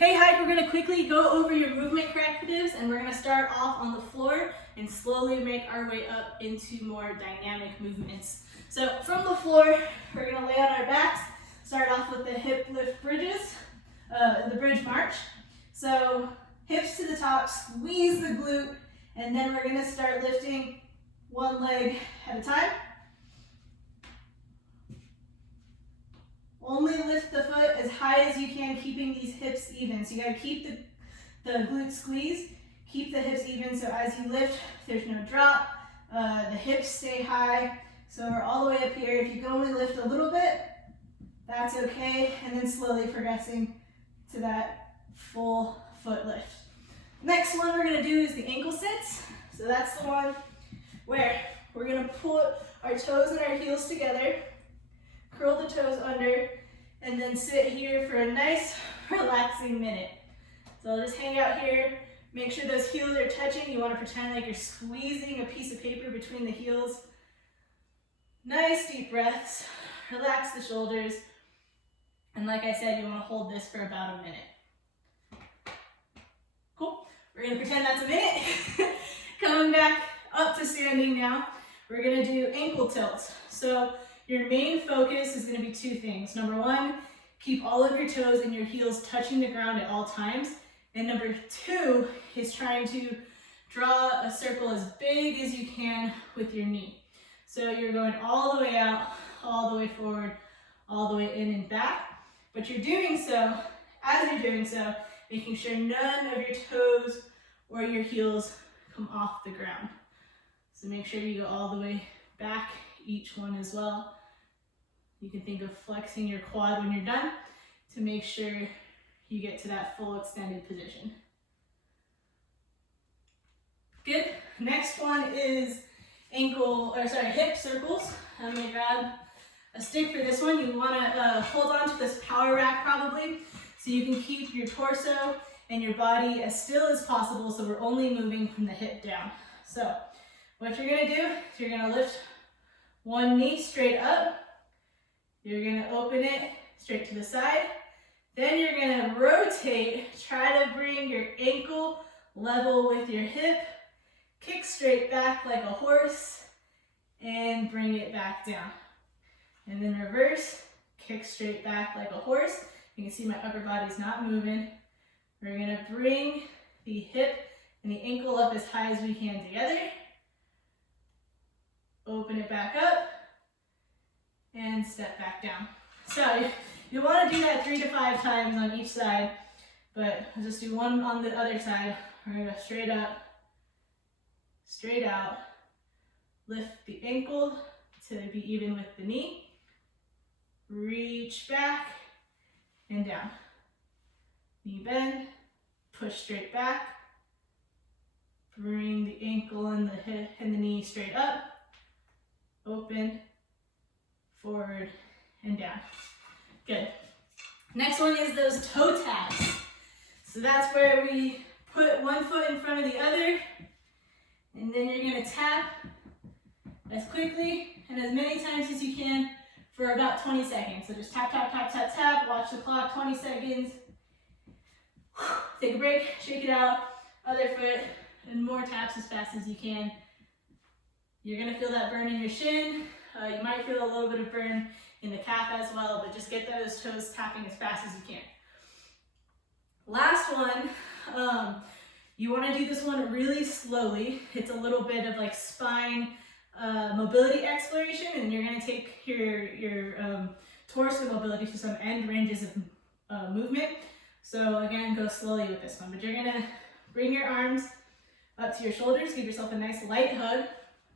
Hey Haik, we're going to quickly go over your movement correctives, and we're going to start off on the floor and slowly make our way up into more dynamic movements. So from the floor, we're going to lay on our backs, start off with the hip lift bridges, the bridge march. So hips to the top, squeeze the glute, and then we're going to start lifting one leg at a time. Only lift the foot as high as you can, keeping these hips even. So you gotta keep the glute squeezed, keep the hips even, so as you lift, there's no drop. The hips stay high. So we're all the way up here. If you can only lift a little bit, that's okay. And then slowly progressing to that full foot lift. Next one we're gonna do is the ankle sits. So that's the one where we're gonna put our toes and our heels together, curl the toes under, and then sit here for a nice relaxing minute. So I'll just hang out here, make sure those heels are touching. You want to pretend like you're squeezing a piece of paper between the heels. Nice deep breaths, relax the shoulders, and like I said, you want to hold this for about a minute. Cool, we're going to pretend that's a minute. Coming back up to standing now, we're going to do ankle tilts. So your main focus is going to be two things. Number one, keep all of your toes and your heels touching the ground at all times. And number two is trying to draw a circle as big as you can with your knee. So you're going all the way out, all the way forward, all the way in and back. But you're doing so, as you're doing so, making sure none of your toes or your heels come off the ground. So make sure you go all the way back, each one as well. You can think of flexing your quad when you're done to make sure you get to that full extended position. Good. Next one is hip circles. I'm gonna grab a stick for this one. You wanna hold on to this power rack probably, so you can keep your torso and your body as still as possible, so we're only moving from the hip down. So what you're gonna do is you're gonna lift one knee straight up. You're gonna open it straight to the side. Then you're gonna rotate, try to bring your ankle level with your hip, kick straight back like a horse, and bring it back down. And then reverse, kick straight back like a horse. You can see my upper body's not moving. We're gonna bring the hip and the ankle up as high as we can together. Open it back up, and step back down. So you want to do that 3 to 5 times on each side, but I'll just do one on the other side. We're going to go straight up, straight out, lift the ankle to be even with the knee, reach back and down. Knee bend, push straight back, bring the ankle and the hip and the knee straight up, open, forward, and down. Good. Next one is those toe taps. So that's where we put one foot in front of the other, and then you're gonna tap as quickly and as many times as you can for about 20 seconds. So just tap, tap, tap, tap, tap, watch the clock, 20 seconds. Take a break, shake it out, other foot, and more taps as fast as you can. You're gonna feel that burn in your shin. You might feel a little bit of burn in the calf as well, but just get those toes tapping as fast as you can. Last one, you wanna do this one really slowly. It's a little bit of like spine mobility exploration, and you're gonna take your torso mobility to some end ranges of movement. So again, go slowly with this one, but you're gonna bring your arms up to your shoulders, give yourself a nice light hug,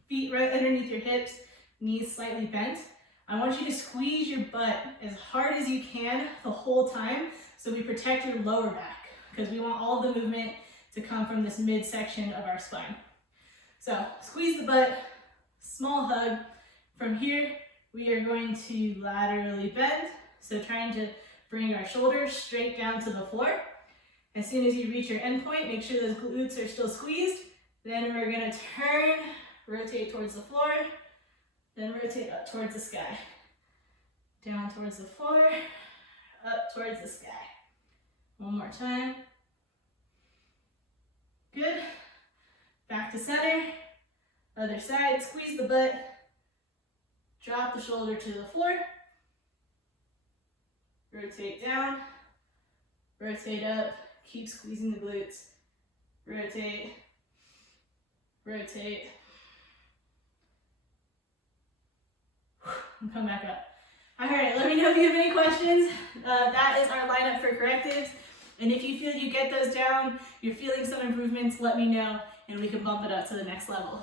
feet right underneath your hips, knees slightly bent. I want you to squeeze your butt as hard as you can the whole time, so we protect your lower back, because we want all the movement to come from this midsection of our spine. So squeeze the butt, small hug. From here, we are going to laterally bend, so trying to bring our shoulders straight down to the floor. As soon as you reach your end point, make sure those glutes are still squeezed. Then we're gonna turn, rotate towards the floor, then rotate up towards the sky. Down towards the floor, up towards the sky. One more time. Good. Back to center. Other side, squeeze the butt. Drop the shoulder to the floor. Rotate down. Rotate up. Keep squeezing the glutes. Rotate. Rotate. And come back up. All right, let me know if you have any questions. That is our lineup for correctives. And if you feel you get those down, you're feeling some improvements, let me know and we can bump it up to the next level.